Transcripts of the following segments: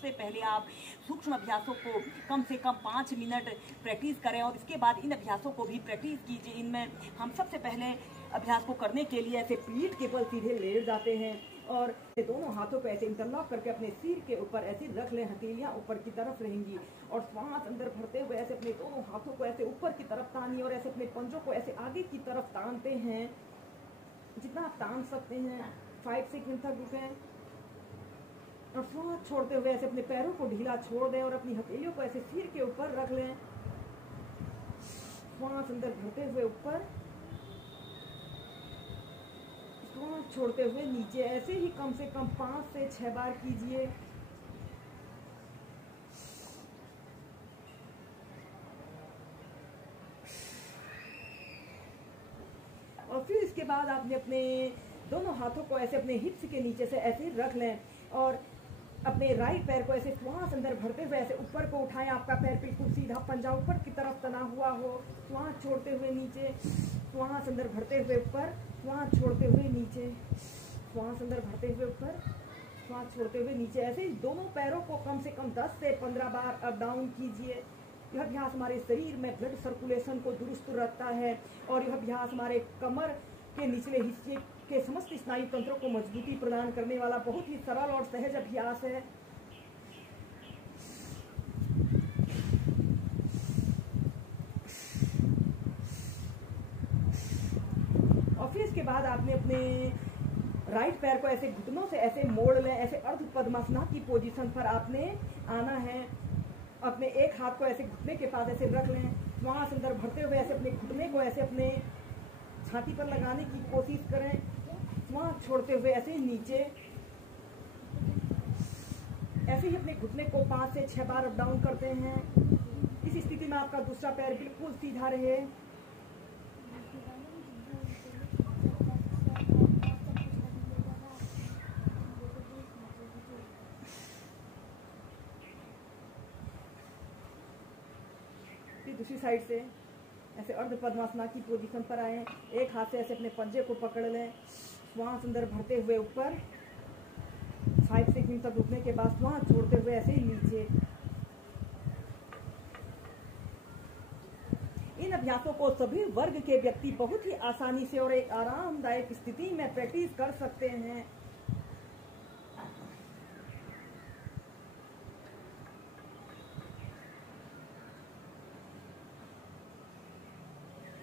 सबसे पहले आप सूक्ष्म अभ्यासों को कम से कम 5 मिनट प्रैक्टिस करें और इसके बाद इन अभ्यासों को भी प्रैक्टिस कीजिए। इनमें हम सबसे पहले अभ्यास को करने के लिए ऐसे पीठ के बल सीधे लेट जाते हैं और दोनों हाथों को ऐसे इंटरलॉक करके अपने सिर के ऊपर ऐसे रख लें। हथेलियां ऊपर की तरफ रहेंगी और श्वास अंदर भरते हुए ऐसे अपने दोनों हाथों को ऐसे ऊपर की तरफ तानिए और ऐसे अपने पंजों को ऐसे आगे की तरफ तानते हैं। जितना आप तान सकते हैं 5 सेकंड तक रुकें और श्वास छोड़ते हुए ऐसे अपने पैरों को ढीला छोड़ दें और अपनी हथेलियों को ऐसे सिर के ऊपर रख लें। श्वास अंदर भरते हुए ऊपर, श्वास छोड़ते हुए नीचे। ऐसे ही कम से कम 5 से 6 बार कीजिए। और फिर इसके बाद आपने अपने दोनों हाथों को ऐसे अपने हिप्स के नीचे से ऐसे रख लें और अपने राइट पैर को ऐसे श्वास अंदर भरते हुए ऐसे ऊपर को उठाएं। आपका पैर बिल्कुल सीधा, पंजा ऊपर की तरफ तना हुआ हो। श्वास छोड़ते हुए नीचे, श्वास अंदर भरते हुए ऊपर, श्वास छोड़ते हुए नीचे, श्वास अंदर भरते हुए ऊपर, श्वास छोड़ते हुए नीचे। ऐसे ही दोनों पैरों को कम से कम 10 से 15 बार अप डाउन कीजिए। यह अभ्यास हमारे शरीर में ब्लड सर्कुलेशन को दुरुस्त रखता है और यह अभ्यास हमारे कमर के निचले हिस्से के समस्त स्नायु तंत्रों को मजबूती प्रदान करने वाला बहुत ही सरल और सहज अभ्यास है। और फिर इसके बाद आपने अपने राइट पैर को ऐसे घुटनों से ऐसे मोड़ लें। ऐसे अर्ध पद्मासना की पोजीशन पर आपने आना है। अपने एक हाथ को ऐसे घुटने के पास ऐसे रख लें। श्वास अंदर भरते हुए ऐसे अपने घुटने को ऐसे अपने छाती पर लगाने की कोशिश करें। श्वास छोड़ते हुए ऐसे नीचे। ऐसे ही अपने घुटने को 5 से 6 बार अप डाउन करते हैं। इस स्थिति में आपका दूसरा पैर बिल्कुल सीधा रहे। दूसरी साइड से ऐसे अर्ध पद्मासना की पोजीशन पर आए। एक हाथ से ऐसे अपने पंजे को पकड़ लें। श्वास अंदर भरते हुए ऊपर, 5 सेकंड तक रुकने के बाद श्वास छोड़ते हुए ऐसे ही नीचे। इन अभ्यासों को सभी वर्ग के व्यक्ति बहुत ही आसानी से और एक आरामदायक स्थिति में प्रैक्टिस कर सकते हैं।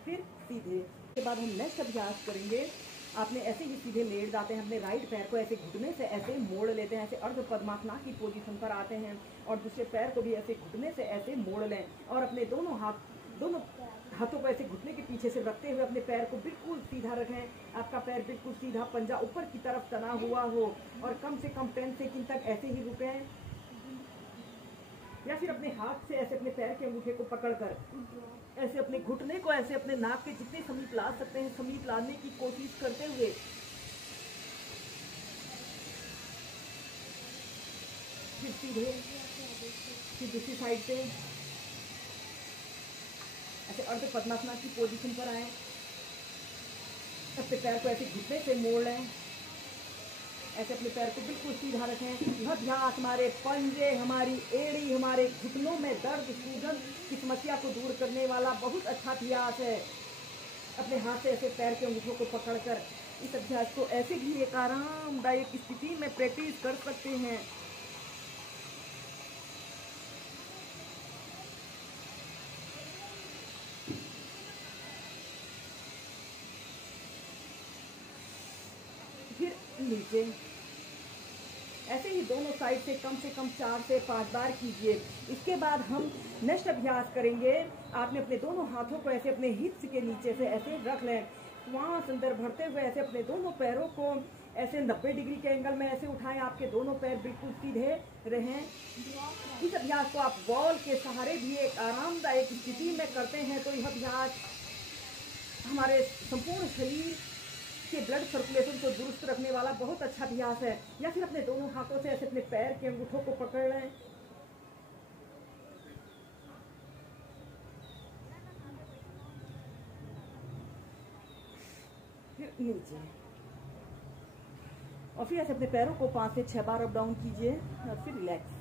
फिर सीधे के बाद हम नेक्स्ट अभ्यास करेंगे। आपने ऐसे ही सीधे लेट जाते हैं। अपने राइट पैर को ऐसे घुटने से ऐसे मोड़ लेते हैं। ऐसे अर्ध पद्मासना की पोजीशन पर आते हैं और दूसरे पैर को भी ऐसे घुटने से ऐसे मोड़ लें और अपने दोनों हाथों को ऐसे घुटने के पीछे से रखते हुए अपने पैर को बिल्कुल सीधा रखें। आपका पैर बिल्कुल सीधा, पंजा ऊपर की तरफ तना हुआ हो और कम से कम 10 सेकंड तक ऐसे ही रुकें। या फिर अपने हाथ से ऐसे अपने पैर के अंगूठे को पकड़कर ऐसे अपने घुटने को ऐसे अपने नाक के जितने समीप ला सकते हैं समीप लाने की कोशिश करते हुए फिर सीधे, फिर दूसरी साइड से ऐसे अर्ध पद्मासना की पोजीशन पर आए। अपने पैर को ऐसे घुटने से मोड़ लें। ऐसे अपने पैर को बिल्कुल सीधा रखें। यह अभ्यास हमारे पंजे, हमारी एड़ी, हमारे घुटनों में दर्द, सूजन की समस्या को दूर करने वाला बहुत अच्छा अभ्यास है। अपने हाथ से ऐसे पैर के अंगूठों को पकड़कर इस अभ्यास को ऐसे भी एक आरामदायक स्थिति में प्रैक्टिस कर सकते हैं। फिर नीचे। ऐसे ही दोनों साइड से कम 4 से 5 बार कीजिए। इसके बाद हम नेक्स्ट अभ्यास करेंगे। आपने अपने दोनों हाथों को ऐसे अपने हिप्स के नीचे से ऐसे रख लें। श्वास अंदर भरते हुए ऐसे अपने दोनों पैरों को ऐसे 90 डिग्री के एंगल में ऐसे उठाएं। आपके दोनों पैर बिल्कुल सीधे रहें। इस अभ्यास को आप बॉल के सहारे भी एक आरामदायक स्थिति में करते हैं तो यह अभ्यास हमारे संपूर्ण शरीर के ब्लड सर्कुलेशन को दुरुस्त रखने वाला बहुत अच्छा अभ्यास है। या फिर अपने दोनों हाथों से ऐसे अपने पैर के अंगूठों को पकड़ लें। फिर नीचे और फिर ऐसे अपने पैरों को 5 से 6 बार अप डाउन कीजिए और फिर रिलैक्स।